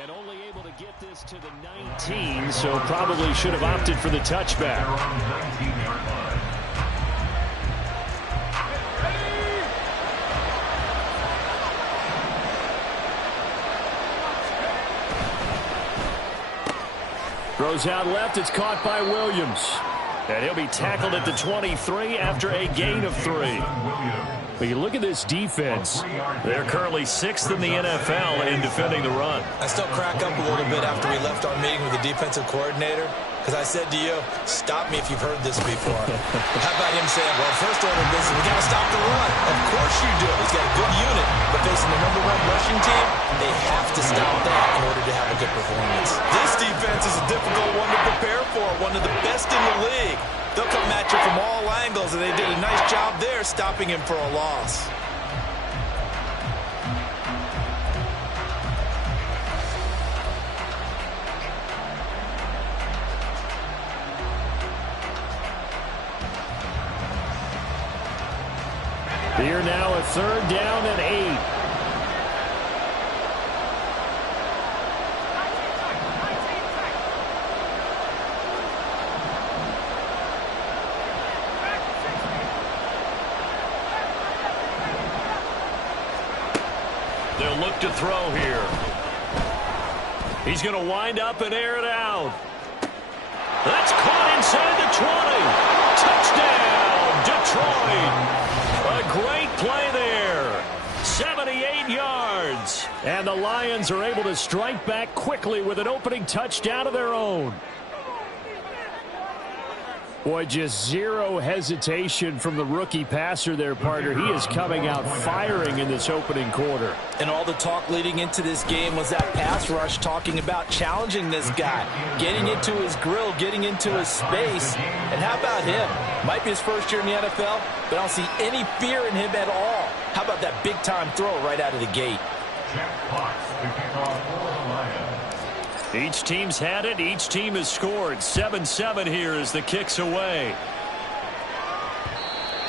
And only able to get this to the 19, so probably should have opted for the touchback. Throws out left. It's caught by Williams. And he'll be tackled at the 23 after a gain of 3. But you look at this defense. They're currently 6th in the NFL in defending the run. I still crack up a little bit after we left our meeting with the defensive coordinator, because I said to you, stop me if you've heard this before. How about him saying, well, first order of business, we got to stop the run. Of course you do. He's got a good unit, but facing the #1 rushing team, they have to stop that in order to have a good performance. This defense is a difficult one to prepare for, one of the best in the league. They'll come at you from all angles, and they did a nice job there stopping him for a loss. Here now a 3rd down and 8. They'll look to throw here. He's going to wind up and air it out. That's caught inside the 20. Touchdown, Detroit. A great play there. 78 yards. And the Lions are able to strike back quickly with an opening touchdown of their own. Boy, just zero hesitation from the rookie passer there, partner. He is coming out firing in this opening quarter. And all the talk leading into this game was that pass rush, talking about challenging this guy, getting into his grill, getting into his space. And how about him? Might be his first year in the NFL, but I don't see any fear in him at all. How about that big-time throw right out of the gate? Each team's had it. Each team has scored. 7-7 here as the kick's away.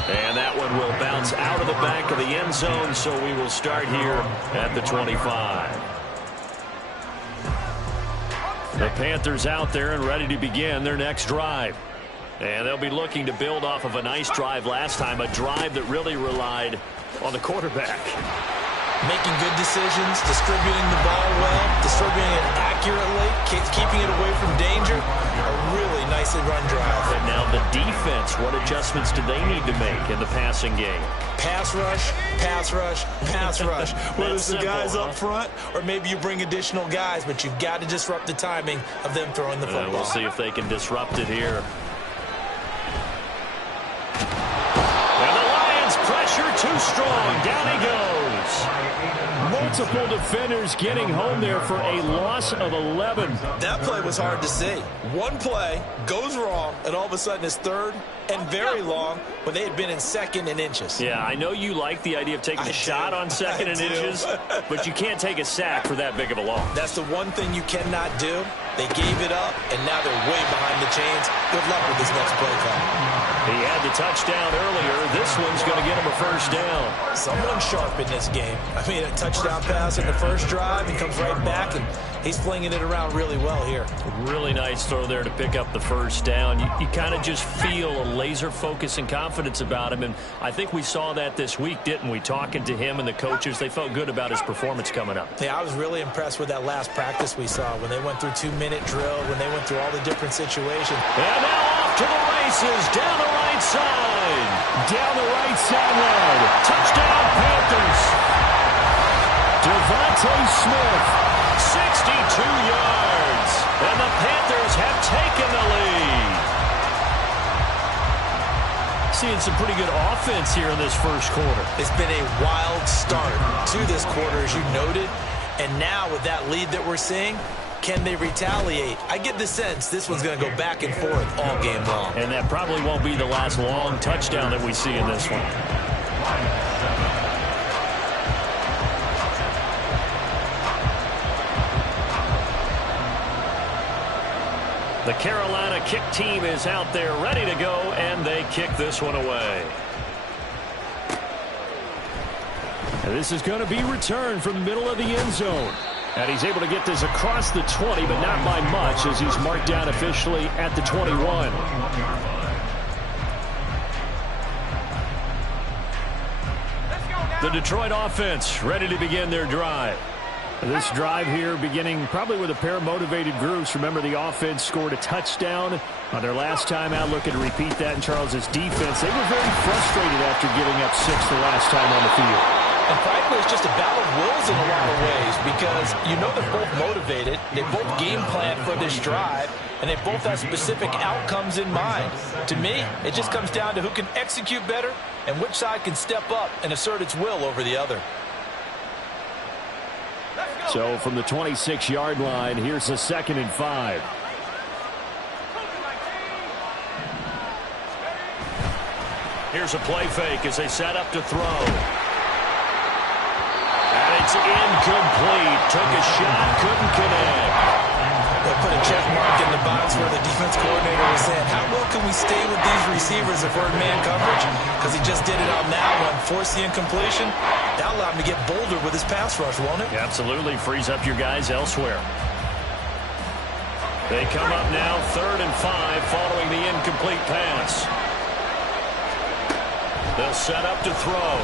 And that one will bounce out of the back of the end zone, so we will start here at the 25. The Panthers out there and ready to begin their next drive. And they'll be looking to build off of a nice drive last time, a drive that really relied on the quarterback. Making good decisions, distributing the ball well, distributing it accurately, keeping it away from danger. A really nicely run drive. But now the defense, what adjustments do they need to make in the passing game? Pass rush, pass rush, pass rush. Whether it's the guys up front or maybe you bring additional guys, but you've got to disrupt the timing of them throwing the football. We'll see if they can disrupt it here. And the Lions pressure too strong. Down he goes. Multiple defenders getting home there for a loss of 11. That play was hard to see. One play goes wrong, and all of a sudden it's 3rd and very long when they had been in 2nd and inches. Yeah, I know you like the idea of taking a shot on 2nd and inches, but you can't take a sack for that big of a loss. That's the one thing you cannot do. They gave it up, and now they're way behind the chains. Good luck with this next play call. He had the touchdown earlier. This one's going to get him a 1st down. Someone sharp in this game. I mean, a touchdown pass in the first drive. He comes right back, and he's flinging it around really well here. Really nice throw there to pick up the 1st down. You kind of just feel a laser focus and confidence about him, and I think we saw that this week, didn't we? Talking to him and the coaches, they felt good about his performance coming up. Yeah, I was really impressed with that last practice we saw when they went through 2-minute drill, when they went through all the different situations. And now off to the races, down the right side. Down the right sideline. Touchdown, Panthers. Devontae Smith, 62 yards. And the Panthers have taken the lead. Seeing some pretty good offense here in this first quarter. It's been a wild start to this quarter, as you noted. And now with that lead that we're seeing, can they retaliate? I get the sense this one's going to go back and forth all game long. And that probably won't be the last long touchdown that we see in this one. The Carolina kick team is out there ready to go, and they kick this one away. And this is going to be returned from the middle of the end zone. And he's able to get this across the 20, but not by much as he's marked down officially at the 21. The Detroit offense ready to begin their drive. This drive here beginning probably with a pair of motivated groups. Remember, the offense scored a touchdown on their last time out. Looking to repeat that in Charles's defense. They were very frustrated after giving up 6 the last time on the field. And frankly, it's just a battle of wills in a lot of ways because you know they're both motivated. They both game plan for this drive, and they both have specific outcomes in mind. To me, it just comes down to who can execute better and which side can step up and assert its will over the other. So from the 26-yard line, here's a 2nd and 5. Here's a play fake as they set up to throw. And it's incomplete. Took a shot, couldn't connect. They'll put a check mark in the box where the defense coordinator was saying, how well can we stay with these receivers if we're in man coverage? Because he just did it on that one, forced the incompletion. That'll allow him to get bolder with his pass rush, won't it? Absolutely. Frees up your guys elsewhere. They come up now 3rd and 5 following the incomplete pass. They'll set up to throw.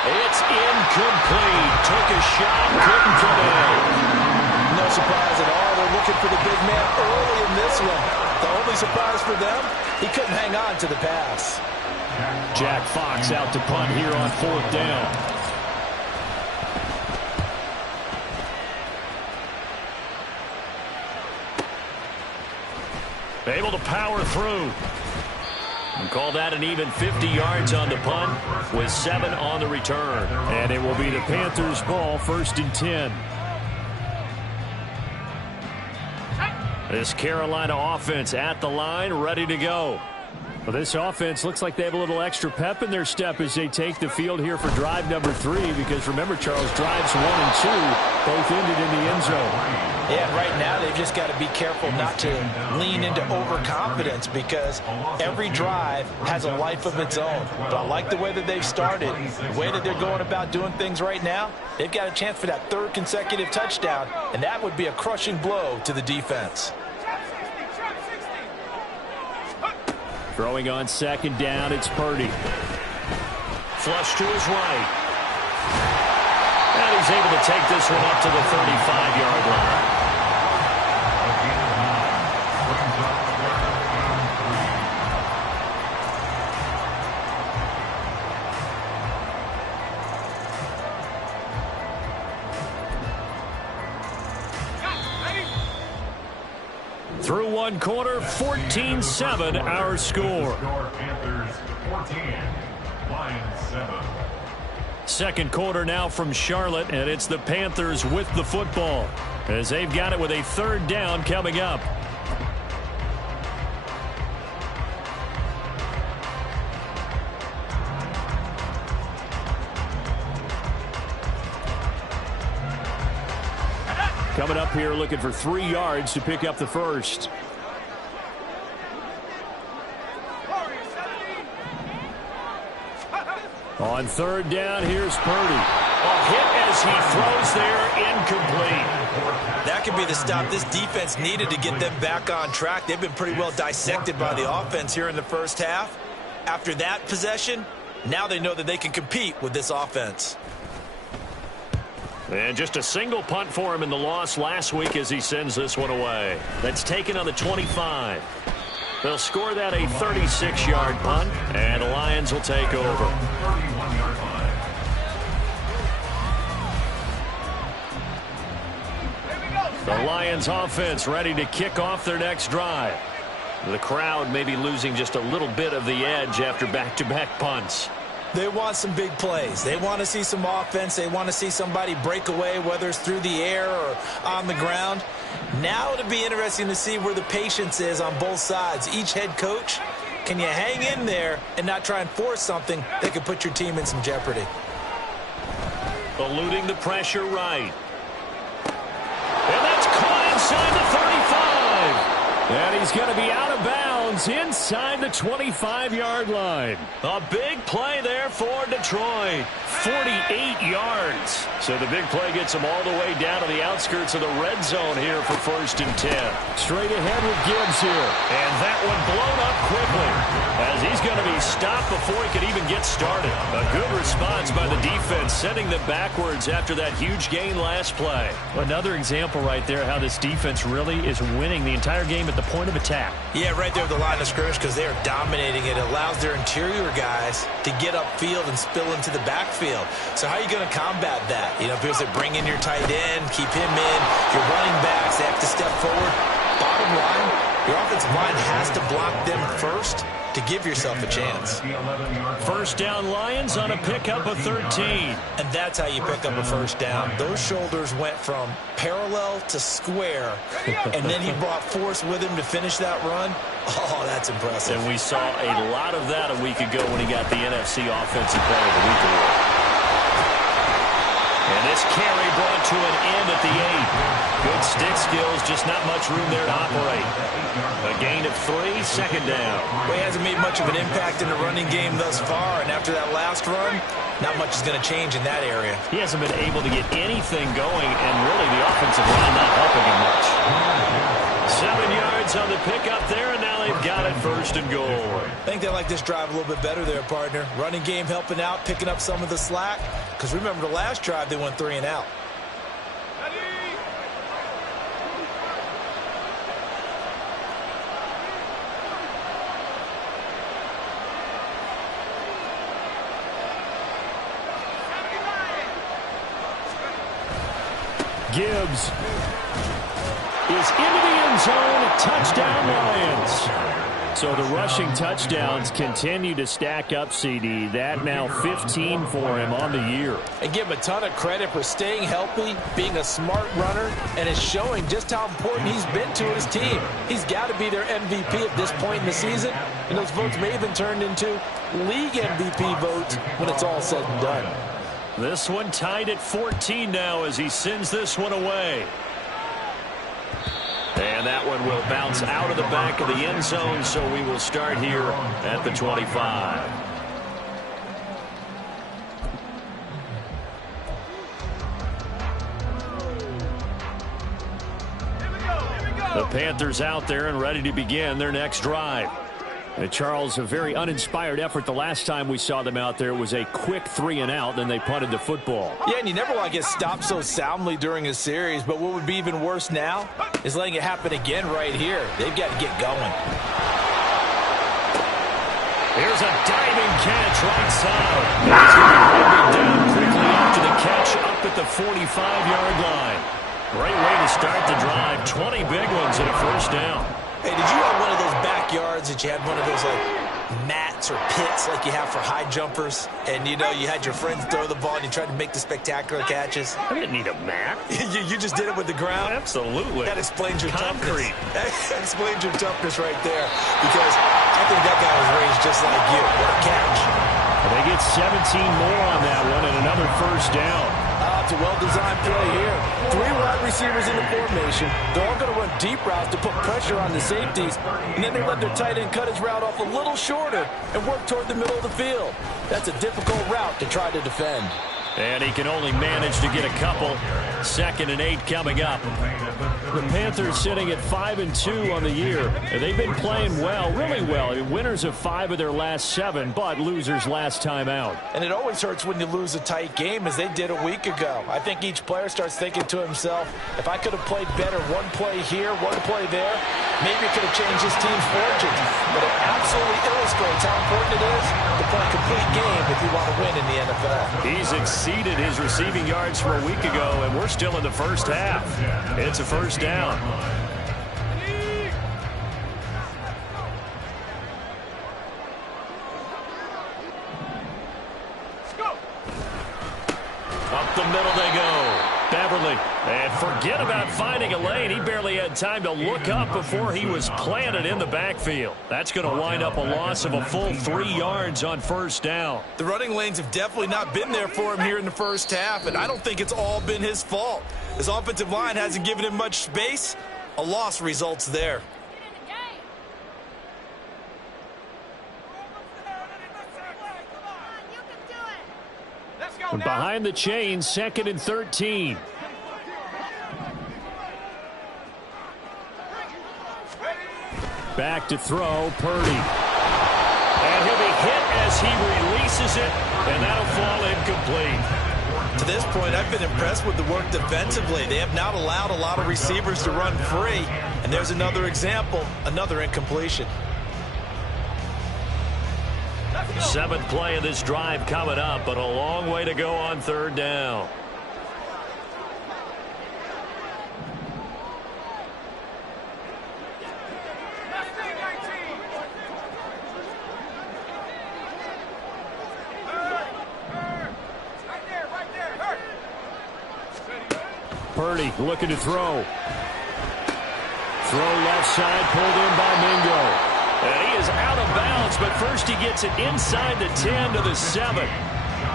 It's incomplete. Took a shot, couldn't connect. No surprise at all. They're looking for the big man early in this one. The only surprise for them, he couldn't hang on to the pass. Jack Fox out to punt here on 4th down. Able to power through. And call that an even 50 yards on the punt with 7 on the return. And it will be the Panthers' ball, 1st and 10. This Carolina offense at the line, ready to go. Well, this offense looks like they have a little extra pep in their step as they take the field here for drive number 3. Because remember, Charles, drives 1 and 2 both ended in the end zone. Yeah, right now they've just got to be careful not to lean into overconfidence because every drive has a life of its own. But I like the way that they've started, the way that they're going about doing things right now. They've got a chance for that 3rd consecutive touchdown, and that would be a crushing blow to the defense. Throwing on 2nd down, it's Purdy. Flush to his right. And he's able to take this one up to the 35-yard line. Through 1 quarter, 14-7 our score. Panthers 14, Lions 7. 2nd quarter now from Charlotte, and it's the Panthers with the football as they've got it with a 3rd down coming up. Coming up here looking for 3 yards to pick up the 1st. On 3rd down, here's Purdy. A hit as he throws there, incomplete. That could be the stop this defense needed to get them back on track. They've been pretty well dissected by the offense here in the 1st half. After that possession, now they know that they can compete with this offense. And just a single punt for him in the loss last week as he sends this one away. That's taken on the 25. They'll score that a 36-yard punt, and the Lions will take over. The Lions offense ready to kick off their next drive. The crowd may be losing just a little bit of the edge after back-to-back punts. They want some big plays. They want to see some offense. They want to see somebody break away, whether it's through the air or on the ground. Now it'll be interesting to see where the patience is on both sides. Each head coach, can you hang in there and not try and force something that could put your team in some jeopardy? Eluding the pressure right. And that's caught inside the 35. And he's going to be out of bounds Browns inside the 25-yard line. A big play there for Detroit. 48 yards. So the big play gets them all the way down to the outskirts of the red zone here for 1st and 10. Straight ahead with Gibbs here. And that one blown up quickly as he's going to be stopped before he could even get started. A good response by the defense, sending them backwards after that huge gain last play. Another example right there how this defense really is winning the entire game at the point of attack. Yeah, right there at the line of scrimmage because they are dominating it. It allows their interior guys to get upfield and spill into the backfield. So how are you going to combat that? You know, people say bring in your tight end, keep him in. Your running backs, they have to step forward. Bottom line, your offensive line has to block them first to give yourself a chance. 1st down Lions on a pickup of 13. And that's how you pick up a 1st down. Those shoulders went from parallel to square, and then he brought force with him to finish that run. Oh, that's impressive. And we saw a lot of that a week ago when he got the NFC Offensive Player of the Week award. And this carry brought to an end at the 8. Good stick skills, just not much room there to operate. A gain of 3, 2nd down. Well, he hasn't made much of an impact in the running game thus far, and after that last run, not much is going to change in that area. He hasn't been able to get anything going, and really the offensive line not helping him much. 7 yards on the pickup there, and now they've got it 1st and goal. I think they like this drive a little bit better there, partner. Running game helping out, picking up some of the slack. Because remember the last drive, they went 3 and out. Gibbs is into the end zone. Touchdown, Lions. So the rushing touchdowns continue to stack up, CD. That now 15 for him on the year. And give him a ton of credit for staying healthy, being a smart runner, and is showing just how important he's been to his team. He's got to be their MVP at this point in the season, and those votes may have been turned into league MVP votes when it's all said and done. This one tied at 14 now as he sends this one away. And that one will bounce out of the back of the end zone, so we will start here at the 25. The Panthers out there and ready to begin their next drive. Charles, a very uninspired effort the last time we saw them out there. It was a quick 3 and out, then they punted the football. Yeah, and you never want to get stopped so soundly during a series, but what would be even worse now is letting it happen again right here. They've got to get going. Here's a diving catch right side. He's going to be down quickly after the catch up at the 45-yard line. Great way to start the drive. 20 big ones and a 1st down. Hey, did you have one of those backyards that you had one of those like mats or pits like you have for high jumpers? And, you know, you had your friends throw the ball and you tried to make the spectacular catches? I didn't need a mat. you just did it with the ground? Absolutely. That explains your concrete. Toughness. That explains your toughness right there. Because I think that guy was raised just like you. What a catch. And they get 17 more on that one and another 1st down. It's a well-designed play here. 3 wide receivers in the formation. They're all going to run deep routes to put pressure on the safeties. And then they let their tight end cut his route off a little shorter and work toward the middle of the field. That's a difficult route to try to defend. And he can only manage to get a couple. 2nd and 8 coming up. The Panthers sitting at 5-2 on the year. They've been playing well, really well. Winners of 5 of their last 7, but losers last time out. And it always hurts when you lose a tight game, as they did a week ago. I think each player starts thinking to himself, if I could have played better one play here, one play there, maybe it could have changed his team's fortunes. But it absolutely illustrates how important it is to play a complete game if you want to win in the NFL. He's exceeded his receiving yards from a week ago, and we're still in the 1st half. It's a 1st down. Up the middle they go. Beverly. And forget about finding a lane. He barely had time to look up before he was planted in the backfield. That's going to wind up a loss of a full 3 yards on 1st down. The running lanes have definitely not been there for him here in the 1st half, and I don't think it's all been his fault. His offensive line hasn't given him much space. A loss results there. Behind the chains, 2nd and 13. Back to throw, Purdy. And he'll be hit as he releases it, and that'll fall incomplete. To this point, I've been impressed with the work defensively. They have not allowed a lot of receivers to run free. And there's another example, another incompletion. 7th play of this drive coming up, but a long way to go on 3rd down. Purdy looking to throw. Throw left side, pulled in by Mingo. And he is out of bounds, but first he gets it inside the 10 to the 7.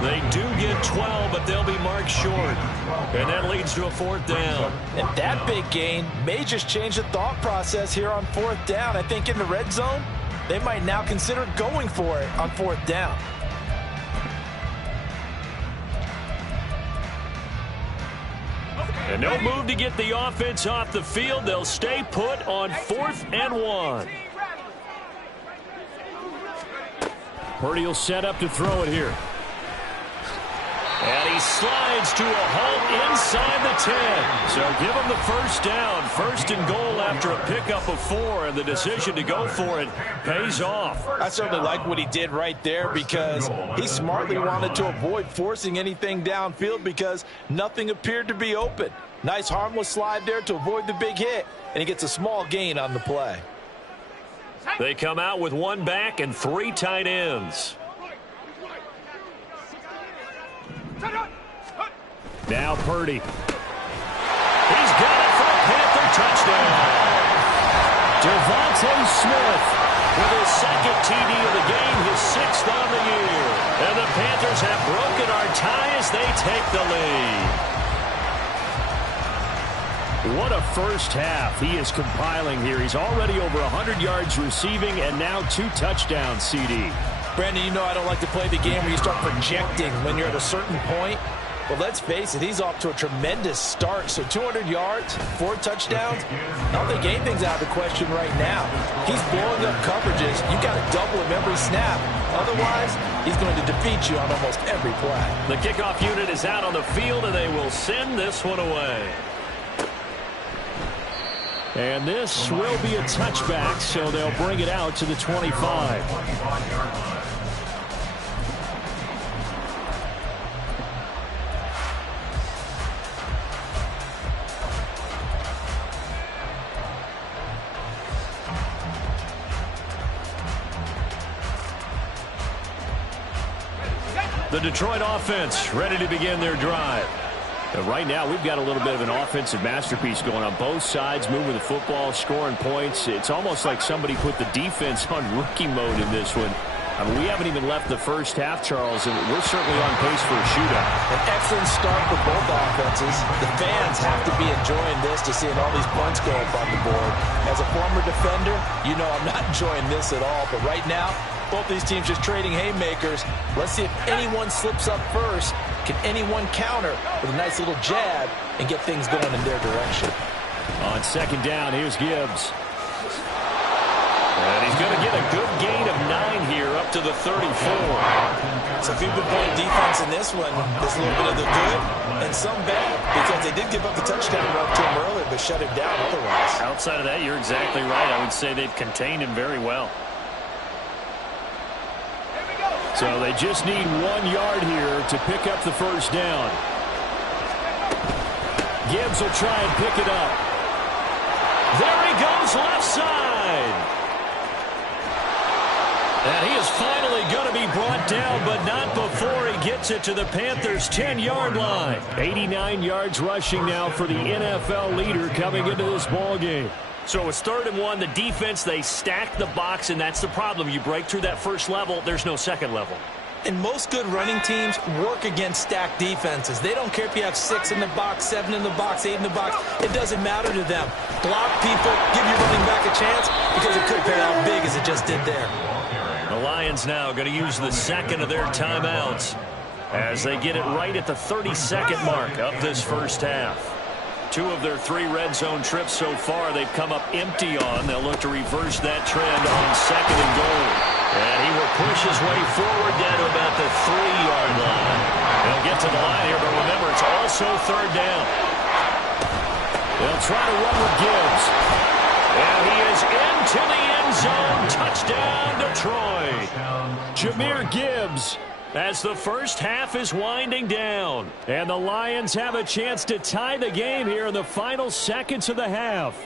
They do get 12, but they'll be marked short. And that leads to a 4th down. And that big gain may just change the thought process here on 4th down. I think in the red zone, they might now consider going for it on 4th down. And no move to get the offense off the field. They'll stay put on 4th and 1. Purdy will set up to throw it here. And he slides to a halt inside the 10. So give him the 1st down. 1st and goal after a pickup of 4. And the decision to go for it pays off. I certainly like what he did right there because he smartly wanted to avoid forcing anything downfield because nothing appeared to be open. Nice harmless slide there to avoid the big hit. And he gets a small gain on the play. They come out with 1 back and 3 tight ends. Now Purdy. He's got it for a Panther touchdown. Devontae Smith with his 2nd TD of the game, his 6th on the year. And the Panthers have broken our tie as they take the lead. What a first half he is compiling here. He's already over 100 yards receiving and now 2 touchdowns, CD. Brandon, you know I don't like to play the game where you start projecting when you're at a certain point. But let's face it, he's off to a tremendous start. So 200 yards, 4 touchdowns. I don't think anything's out of the question right now. He's blowing up coverages. You got to double him every snap. Otherwise, he's going to defeat you on almost every play. The kickoff unit is out on the field, and they will send this one away. And this will be a touchback, so they'll bring it out to the 25. The Detroit offense ready to begin their drive. Right now, we've got a little bit of an offensive masterpiece going on both sides, moving the football, scoring points. It's almost like somebody put the defense on rookie mode in this one. I mean, we haven't even left the first half, Charles, and we're certainly on pace for a shootout. An excellent start for both offenses. The fans have to be enjoying this to seeing all these points go up on the board. As a former defender, you know I'm not enjoying this at all. But right now, both these teams just trading haymakers. Let's see if anyone slips up first. Can anyone counter with a nice little jab and get things going in their direction? On 2nd down, here's Gibbs. And he's going to get a good gain of 9 here up to the 34. So if you've been playing defense in this one, there's a little bit of the good and some bad because they did give up the touchdown run to him earlier but shut him down otherwise. Outside of that, you're exactly right. I would say they've contained him very well. So they just need 1 yard here to pick up the 1st down. Gibbs will try and pick it up. There he goes, left side. And he is finally going to be brought down, but not before he gets it to the Panthers' 10-yard line. 89 yards rushing now for the NFL leader coming into this ballgame. So it's 3rd and 1. The defense, they stack the box, and that's the problem. You break through that first level, there's no second level. And most good running teams work against stacked defenses. They don't care if you have 6 in the box, 7 in the box, 8 in the box. It doesn't matter to them. Block people, give your running back a chance because it could pay out big as it just did there. The Lions now going to use the 2nd of their timeouts as they get it right at the 32nd mark of this first half. 2 of their 3 red zone trips so far they've come up empty on. They'll look to reverse that trend on 2nd and goal. And he will push his way forward down to about the 3-yard line. They'll get to the line here, but remember, it's also 3rd down. They'll try to run with Gibbs. And he is into the end zone. Touchdown, Detroit. Jahmyr Gibbs, as the first half is winding down. And the Lions have a chance to tie the game here in the final seconds of the half.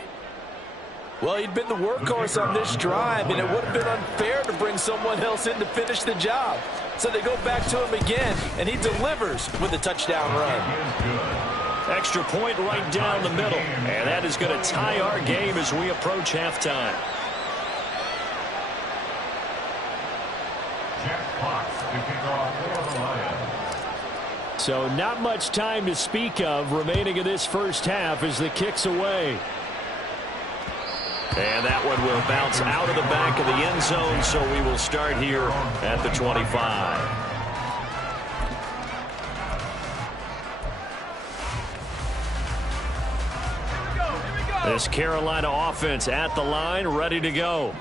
Well, he'd been the workhorse on this drive, and it would have been unfair to bring someone else in to finish the job. So they go back to him again, and he delivers with a touchdown run. Extra point right down the middle. And that is going to tie our game as we approach halftime. So not much time to speak of remaining in this first half as the kick's away. And that one will bounce out of the back of the end zone, so we will start here at the 25. This Carolina offense at the line, ready to go.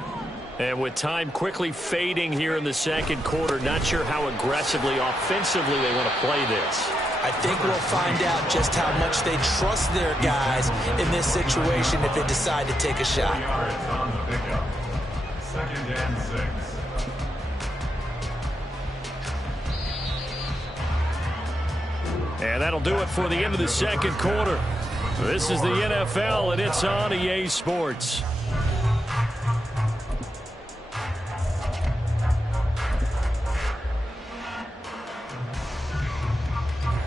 And with time quickly fading here in the second quarter, not sure how aggressively, offensively they want to play this. I think we'll find out just how much they trust their guys in this situation if they decide to take a shot. On the pickup. 2nd and 6. And that'll do it for the end of the second quarter. This is the NFL, and it's on EA Sports.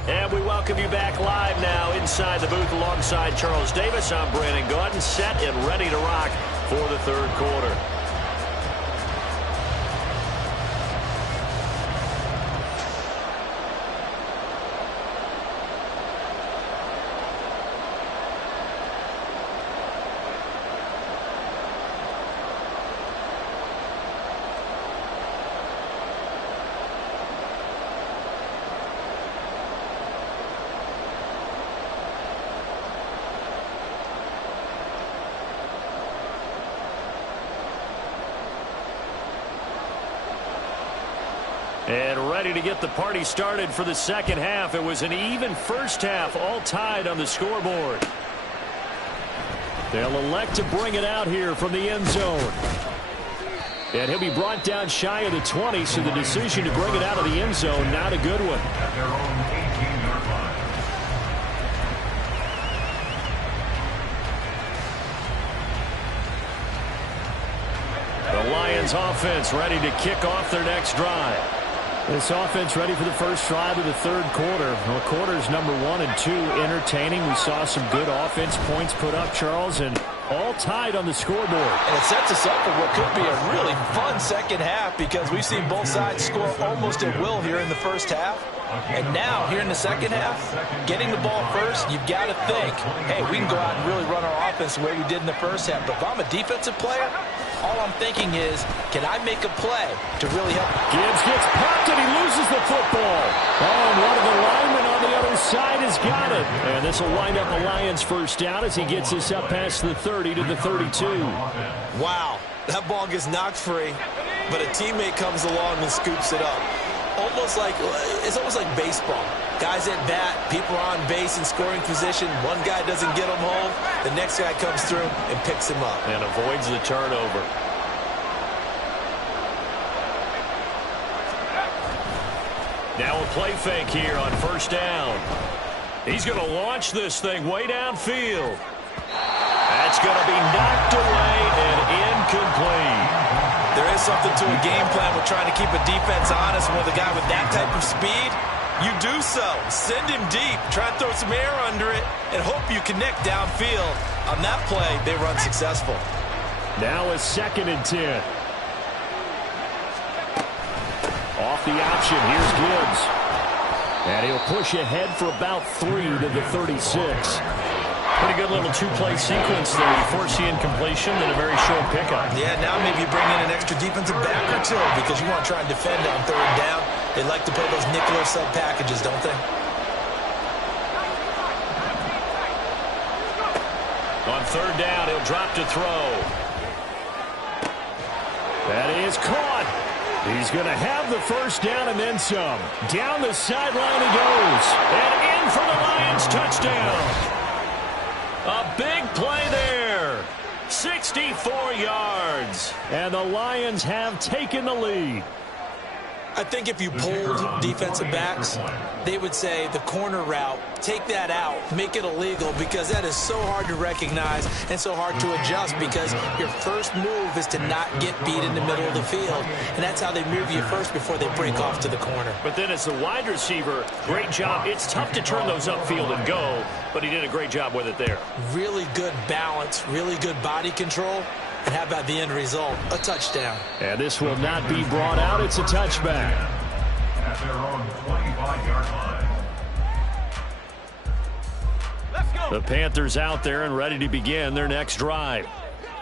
And we welcome you back live now inside the booth alongside Charles Davis. I'm Brandon Gaudin, set and ready to rock for the third quarter. And ready to get the party started for the second half. It was an even first half, all tied on the scoreboard. They'll elect to bring it out here from the end zone. And he'll be brought down shy of the 20, so the decision to bring it out of the end zone, not a good one. At their own 18-yard line. The Lions offense ready to kick off their next drive. This offense ready for the first drive of the third quarter. Well, quarters number 1 and 2 entertaining. We saw some good offense points put up, Charles, and all tied on the scoreboard. And it sets us up for what could be a really fun second half because we've seen both sides score almost at will here in the first half. And now, here in the second half, getting the ball first, you've got to think, hey, we can go out and really run our offense the way we did in the first half. But if I'm a defensive player, all I'm thinking is, can I make a play to really help? Gibbs gets popped and he loses the football. Oh, and one of the linemen on the other side has got it. And this will wind up the Lions' first down as he gets this up past the 30 to the 32. Wow, that ball gets knocked free, but a teammate comes along and scoops it up. It's almost like baseball. Guys at bat, people are on base in scoring position. One guy doesn't get him home. The next guy comes through and picks him up. And avoids the turnover. Now a play fake here on first down. He's going to launch this thing way downfield. That's going to be knocked away and incomplete. There is something to a game plan with trying to keep a defense honest. And with a guy with that type of speed, you do so. Send him deep. Try and throw some air under it and hope you connect downfield. On that play, they run successful. Now a 2nd and 10. Off the option, here's Gibbs. And he'll push ahead for about 3 to the 36. Pretty good little two-play sequence there. You force the incompletion and a very short pickup. Yeah, now maybe you bring in an extra defensive back or two because you want to try and defend on third down. They like to play those nickel or sub packages, don't they? On third down, he'll drop to throw. That is caught. He's going to have the first down and then some. Down the sideline he goes. And in for the Lions touchdown. A big play there. 64 yards. And the Lions have taken the lead. I think if you polled defensive backs, they would say the corner route, take that out, make it illegal, because that is so hard to recognize and so hard to adjust, because your first move is to not get beat in the middle of the field. And that's how they move you first before they break off to the corner. But then as the wide receiver, great job. It's tough to turn those upfield and go, but he did a great job with it there. Really good balance, really good body control. And how about the end result? A touchdown. And this will not be brought out. It's a touchback. At their own 25-yard line. The Panthers out there and ready to begin their next drive.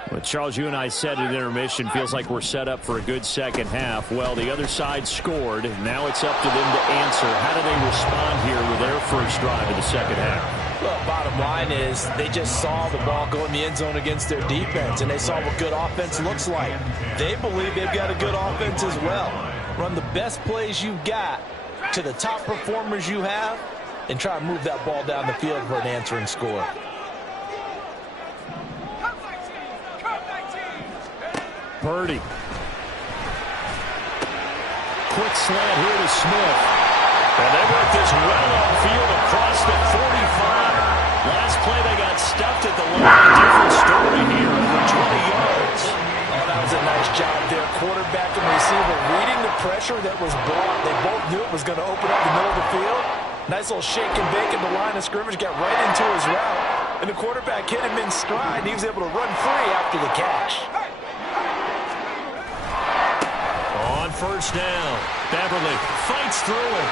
Well, Charles, you and I said at intermission, feels like we're set up for a good second half. Well, the other side scored. Now it's up to them to answer. How do they respond here with their first drive of the second half? Well, bottom line is they just saw the ball go in the end zone against their defense, and they saw what good offense looks like. They believe they've got a good offense as well. Run the best plays you've got to the top performers you have and try to move that ball down the field for an answering score. Purdy. Quick slant here to Smith. And they work this well on field across the 45. Last play they got stuffed at the line. Different story here, over 20 yards. Oh, that was a nice job there. Quarterback and receiver reading the pressure that was brought. They both knew it was going to open up the middle of the field. Nice little shake and bake at the line of scrimmage. Got right into his route. And the quarterback hit him in stride. And he was able to run free after the catch. On first down, Beverly fights through it.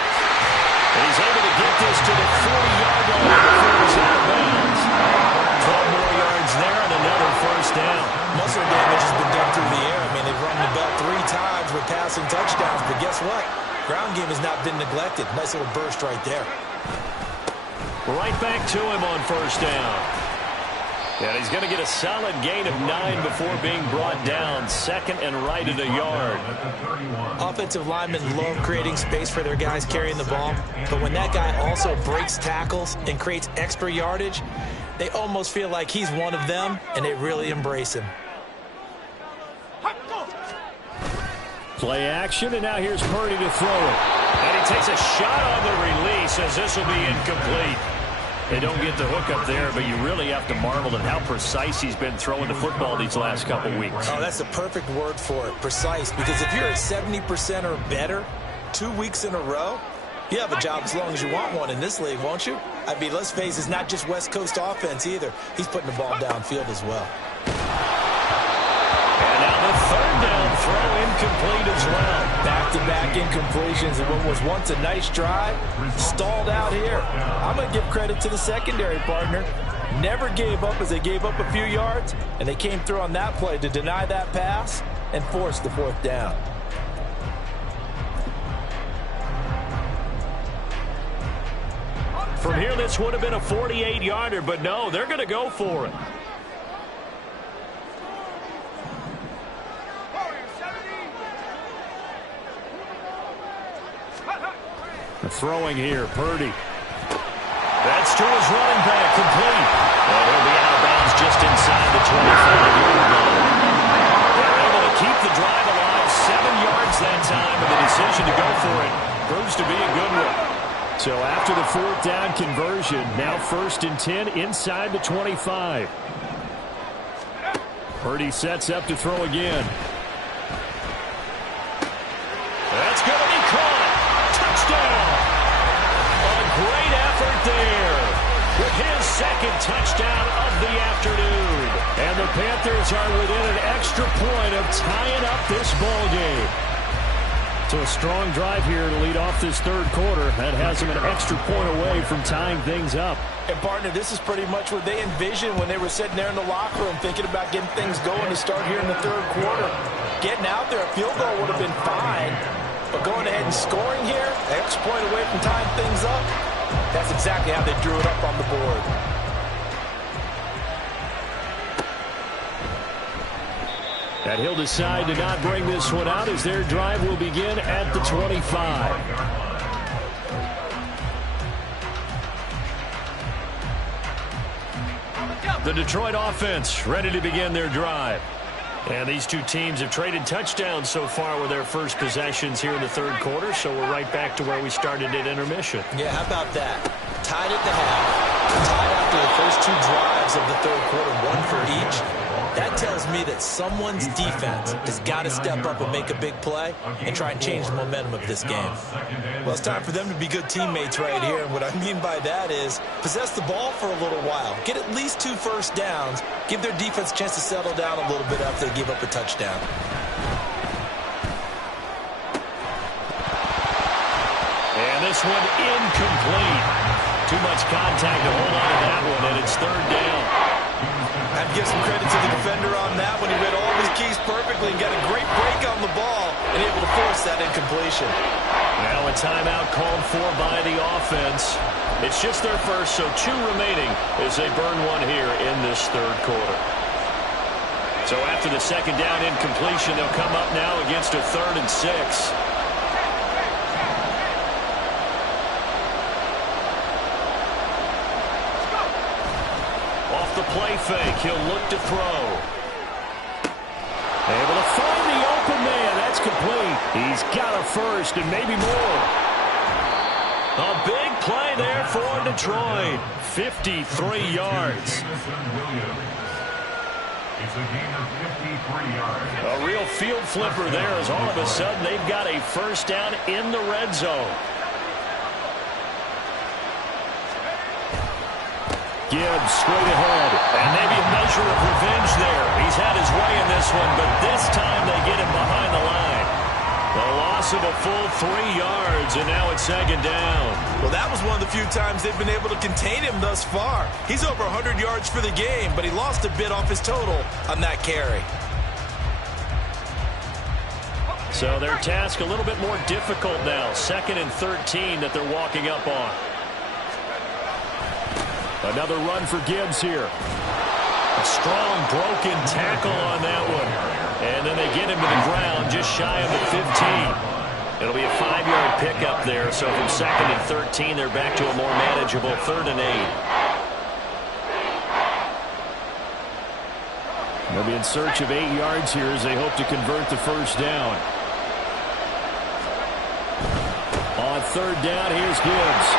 And he's able to get this to the 40-yard line before he's out of bounds. 12 more yards there and another first down. Muscle damage has been done through the air. I mean, they've run the ball 3 times with passing touchdowns, but guess what? Ground game has not been neglected. Nice little burst right there. Right back to him on first down. And he's going to get a solid gain of 9 before being brought down. Second and right at a yard. Offensive linemen love creating space for their guys carrying the ball. But when that guy also breaks tackles and creates extra yardage, they almost feel like he's one of them, and they really embrace him. Play action, and now here's Purdy to throw it. And he takes a shot on the release as this will be incomplete. They don't get the hook up there, but you really have to marvel at how precise he's been throwing the football these last couple weeks. Oh, that's the perfect word for it, precise. Because if you're at 70% or better 2 weeks in a row, you have a job as long as you want one in this league, won't you? I mean, let's face it, it's not just West Coast offense either. He's putting the ball downfield as well. And now the third down throw incomplete as well. Back-to-back incompletions, and what was once a nice drive stalled out here. I'm going to give credit to the secondary partner. Never gave up as they gave up a few yards, and they came through on that play to deny that pass and force the fourth down. From here, this would have been a 48-yarder, but no, they're going to go for it. Throwing here, Purdy. That's to his running back, complete. And he'll be out of bounds just inside the 25-yard line. They're able to keep the drive alive, 7 yards that time, and the decision to go for it proves to be a good one. So after the fourth down conversion, now 1st and 10 inside the 25. Purdy sets up to throw again. That's going to be caught. Touchdown. Great effort there with his second touchdown of the afternoon. And the Panthers are within an extra point of tying up this ball game. So a strong drive here to lead off this third quarter. That has them an extra point away from tying things up. And, partner, this is pretty much what they envisioned when they were sitting there in the locker room thinking about getting things going to start here in the third quarter. Getting out there, a field goal would have been fine. But going ahead and scoring here, an extra point away from tying things up, that's exactly how they drew it up on the board. And he'll decide to not bring this one out as their drive will begin at the 25. The Detroit offense ready to begin their drive. And these two teams have traded touchdowns so far with their first possessions here in the third quarter, so we're right back to where we started at intermission. Yeah, how about that? Tied at the half, tied after the first two drives of the third quarter, one for each. That tells me that someone's defense has got to step up and make a big play and try and change the momentum of this game. Well, it's time for them to be good teammates right here, and what I mean by that is possess the ball for a little while, get at least 2 first downs, give their defense a chance to settle down a little bit after they give up a touchdown. And this one incomplete. Too much contact to hold on to that one, and it's third down. I have to give some credit to the defender on that when he read all of his keys perfectly and got a great break on the ball and able to force that incompletion. Now a timeout called for by the offense. It's just their first, so 2 remaining as they burn one here in this third quarter. So after the second down incompletion, they'll come up now against a 3rd and 6. The play fake. He'll look to throw. Able to find the open man. That's complete. He's got a first and maybe more. A big play there for Detroit. 53 yards. It's a gain of 53 yards. A real field flipper there as all of a sudden they've got a first down in the red zone. Gibbs straight ahead, and maybe a measure of revenge there. He's had his way in this one, but this time they get him behind the line. A loss of a full 3 yards, and now it's second down. Well, that was one of the few times they've been able to contain him thus far. He's over 100 yards for the game, but he lost a bit off his total on that carry. So their task a little bit more difficult now. 2nd and 13 that they're walking up on. Another run for Gibbs here. A strong broken tackle on that one. And then they get him to the ground just shy of the 15. It'll be a 5-yard pickup there. So from 2nd and 13, they're back to a more manageable 3rd and 8. They'll be in search of 8 yards here as they hope to convert the first down. On 3rd down, here's Gibbs.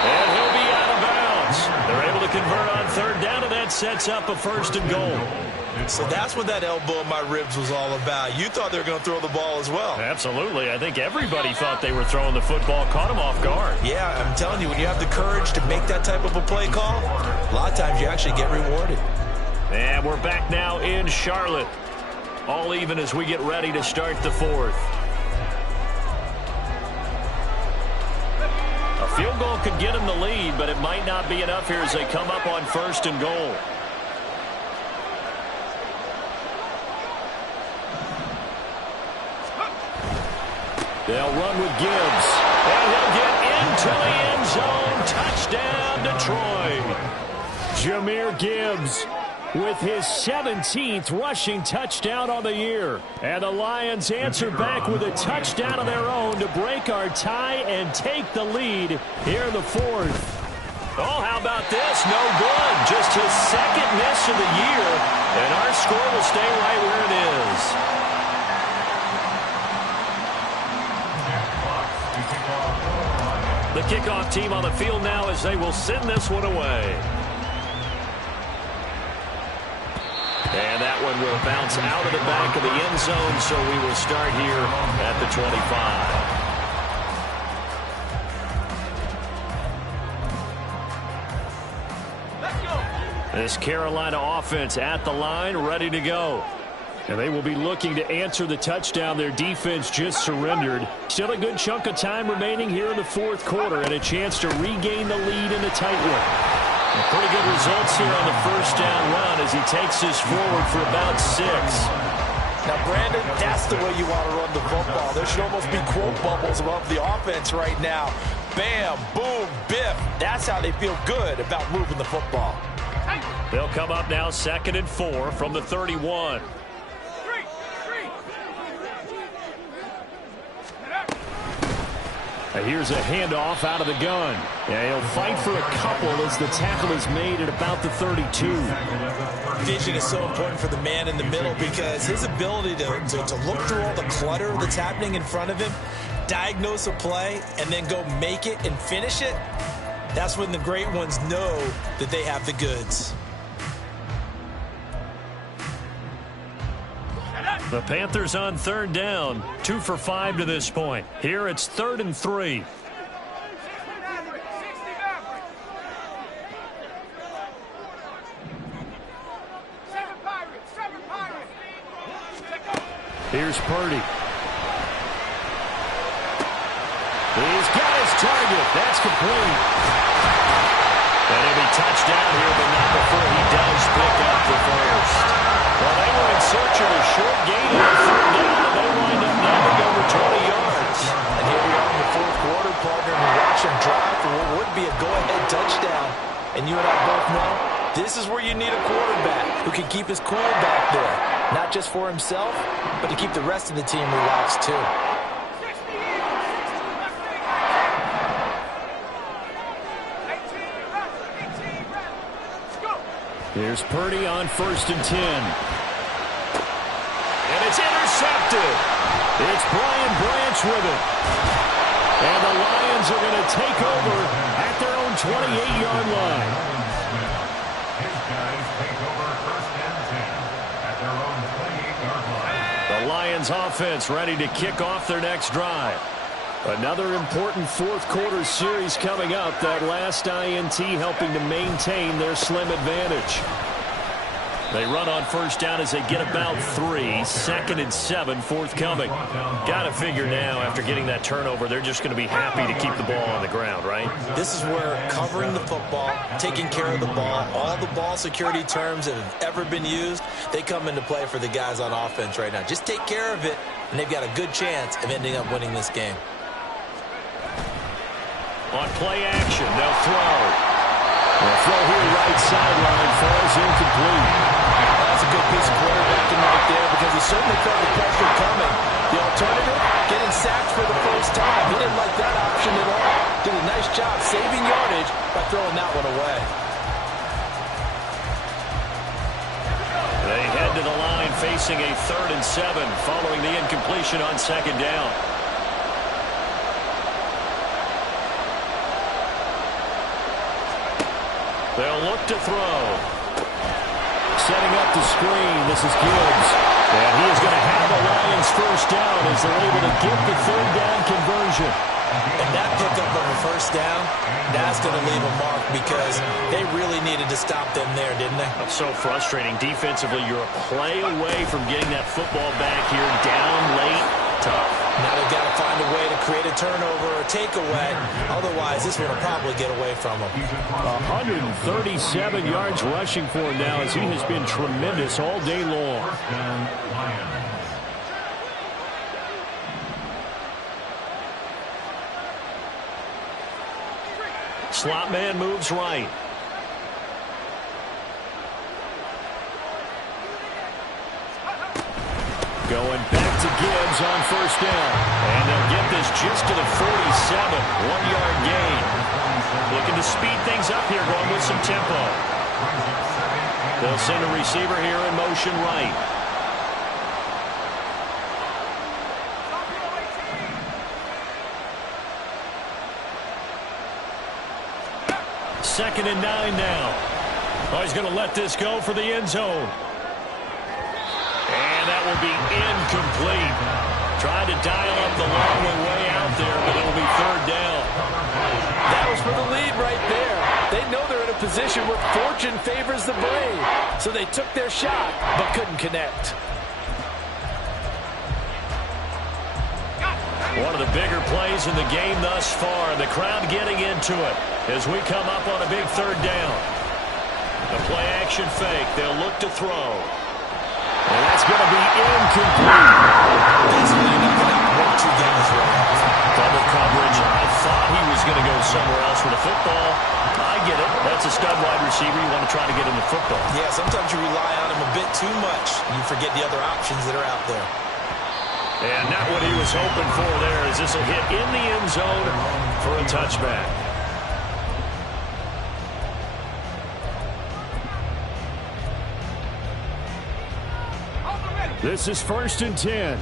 And he'll be out of bounds. They're able to convert on 3rd down, and that sets up a 1st and goal. So that's what that elbow in my ribs was all about. You thought they were going to throw the ball as well. Absolutely. I think everybody thought they were throwing the football, caught him off guard. Yeah, I'm telling you, when you have the courage to make that type of a play call, a lot of times you actually get rewarded. And we're back now in Charlotte. All even as we get ready to start the 4th. Field goal could get them the lead, but it might not be enough here as they come up on 1st and goal. They'll run with Gibbs. And he'll get into the end zone. Touchdown, Detroit. Jahmyr Gibbs with his 17th rushing touchdown on the year. And the Lions answer back with a touchdown of their own to break our tie and take the lead here in the 4th. Oh, how about this? No good. Just his 2nd miss of the year. And our score will stay right where it is. The kickoff team on the field now as they will send this one away. And that one will bounce out of the back of the end zone, so we will start here at the 25. This Carolina offense at the line, ready to go. And they will be looking to answer the touchdown their defense just surrendered. Still a good chunk of time remaining here in the 4th quarter and a chance to regain the lead in a tight one. Pretty good results here on the first down run as he takes this forward for about 6. Now, Brandon, that's the way you want to run the football. There should almost be quote bubbles above the offense right now. Bam, boom, biff. That's how they feel good about moving the football. They'll come up now 2nd and 4 from the 31. Here's a handoff out of the gun. Yeah, he'll fight for a couple as the tackle is made at about the 32. Vision is so important for the man in the middle because his ability to look through all the clutter that's happening in front of him, diagnose a play, and then go make it and finish it, that's when the great ones know that they have the goods. The Panthers on 3rd down, 2 for 5 to this point. Here it's 3rd and 3. Here's Purdy. He's got his target. That's complete. And he'll be touchdown here, but not before he does pick up the first. Well, they were in search of a short gain on 3rd down, and they wind up nailing over 20 yards. And here we are in the 4th quarter, partner, and we watch them drive for what would be a go-ahead touchdown. And you and I both know this is where you need a quarterback who can keep his cool back there. Not just for himself, but to keep the rest of the team relaxed, too. Here's Purdy on 1st and 10. And it's intercepted. It's Brian Branch with it. And the Lions are going to take over at their own 28-yard line. His guys take over 1st and 10 at their own 28-yard line. The Lions offense ready to kick off their next drive. Another important 4th quarter series coming up. That last INT helping to maintain their slim advantage. They run on 1st down as they get about 3. 2nd and 7 forthcoming. Got to figure now after getting that turnover, they're just going to be happy to keep the ball on the ground, right? This is where covering the football, taking care of the ball, all the ball security terms that have ever been used, they come into play for the guys on offense right now. Just take care of it, and they've got a good chance of ending up winning this game. On play action, they'll throw. The throw here right sideline falls incomplete. That's a good piece of quarterbacking right there because he certainly felt the pressure coming. The alternative, getting sacked for the first time. He didn't like that option at all. Did a nice job saving yardage by throwing that one away. They head to the line facing a 3rd and 7 following the incompletion on 2nd down. They'll look to throw. Setting up the screen. This is Gibbs. And he is going to have the Lions 1st down as they're able to get the 3rd down conversion. And that pickup of a 1st down, that's going to leave a mark because they really needed to stop them there, didn't they? That's so frustrating. Defensively, you're a play away from getting that football back here down late. Tough. Now they've got to find a way to create a turnover or takeaway. Otherwise, this one will probably get away from them. 137 yards rushing for him now as he has been tremendous all day long. Slot man moves right. Going back to Gibbs on 1st down. And they'll get this just to the 47. 1-yard gain. Looking to speed things up here, going with some tempo. They'll send a receiver here in motion right. Second and 9 now. Oh, he's going to let this go for the end zone. And that will be incomplete. Tried to dial up the long way out there, but it'll be 3rd down. That was for the lead right there. They know they're in a position where fortune favors the brave. So they took their shot, but couldn't connect. One of the bigger plays in the game thus far. The crowd getting into it as we come up on a big 3rd down. The play action fake. They'll look to throw. And that's going to be incomplete. Basically, you're not going to work two guys right off. Double coverage. I thought he was going to go somewhere else for the football. I get it. That's a stud wide receiver. You want to try to get him the football. Yeah, sometimes you rely on him a bit too much, and you forget the other options that are out there. And not what he was hoping for there, as this will hit in the end zone for a touchback. This is 1st and 10.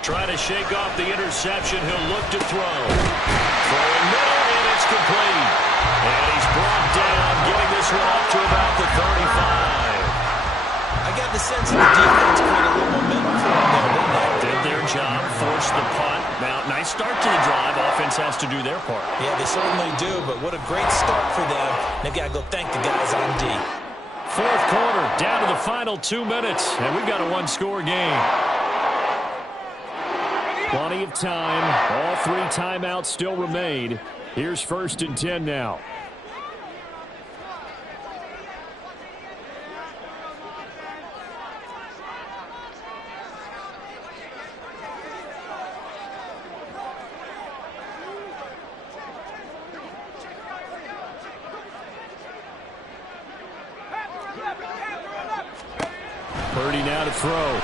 Trying to shake off the interception. He'll look to throw. Throwing middle, and it's complete. And he's brought down, getting this one up to about the 35. I got the sense that the defense created a little momentum for him there, didn't they? Did their job, forced the punt. Now, nice start to the drive. Offense has to do their part. Yeah, they certainly do, but what a great start for them. They've got to go thank the guys on D. 4th quarter, down to the final 2 minutes, and we've got a one-score game. Plenty of time. All 3 timeouts still remain. Here's 1st and 10 now. Purdy now to throw.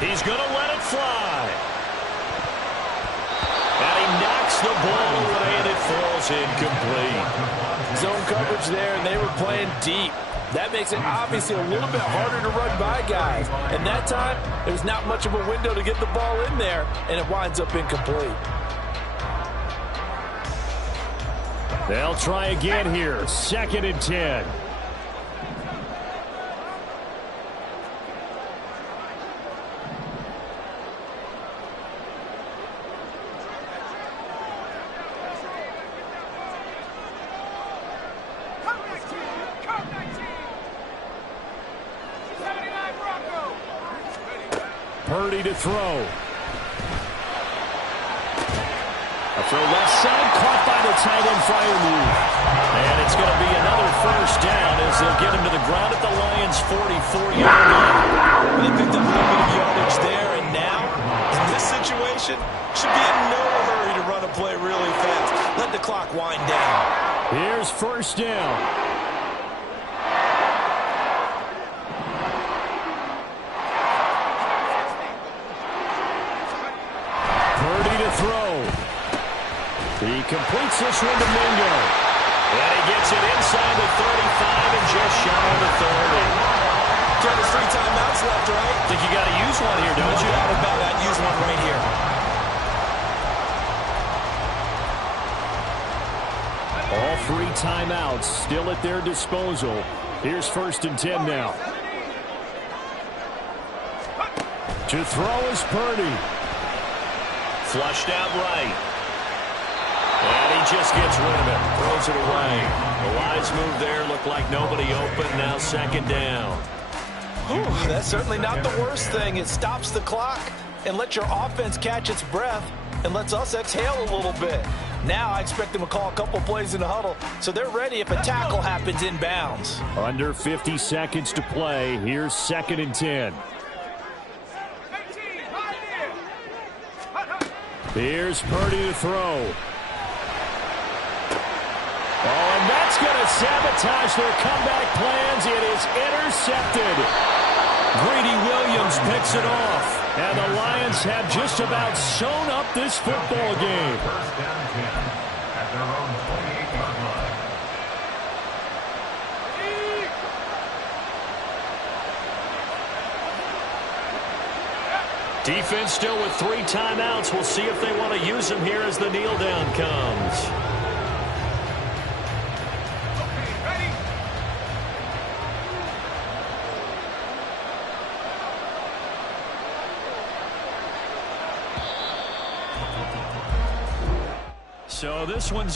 He's going to let it fly. And he knocks the ball away, and it falls incomplete. Zone coverage there, and they were playing deep. That makes it obviously a little bit harder to run by guys. And that time, there's not much of a window to get the ball in there, and it winds up incomplete. They'll try again here. 2nd and 10. Purdy to throw. A throw left side, caught by the tight end Freiermuth. And it's going to be another 1st down as they'll get him to the ground at the Lions' 44-yard line. They picked up a little bit of yardage there, and now, in this situation, should be in no hurry to run a play really fast. Let the clock wind down. Here's 1st down. Throw. He completes this one to Mingo. And he gets it inside the 35 and just shy of the 30. Ken, there's 3 timeouts left, right? Think you got to use one here, don't you? No doubt about it. I'd use one right here. All 3 timeouts still at their disposal. Here's 1st and 10 now. To throw is Purdy. Flushed out right. And he just gets rid of it. Throws it away. The wise move there. Looked like nobody open. Now 2nd down. Whew, that's certainly not the worst thing. It stops the clock and lets your offense catch its breath and lets us exhale a little bit. Now I expect them to call a couple plays in the huddle so they're ready if a tackle happens inbounds. Under 50 seconds to play. Here's 2nd and 10. Here's Purdy to throw. Oh, and that's going to sabotage their comeback plans. It is intercepted. Greedy Williams picks it off. And the Lions have just about sewn up this football game. 1st and 10 at their own 28-yard line. Defense still with 3 timeouts. We'll see if they want to use them here as the kneel down comes. So this one's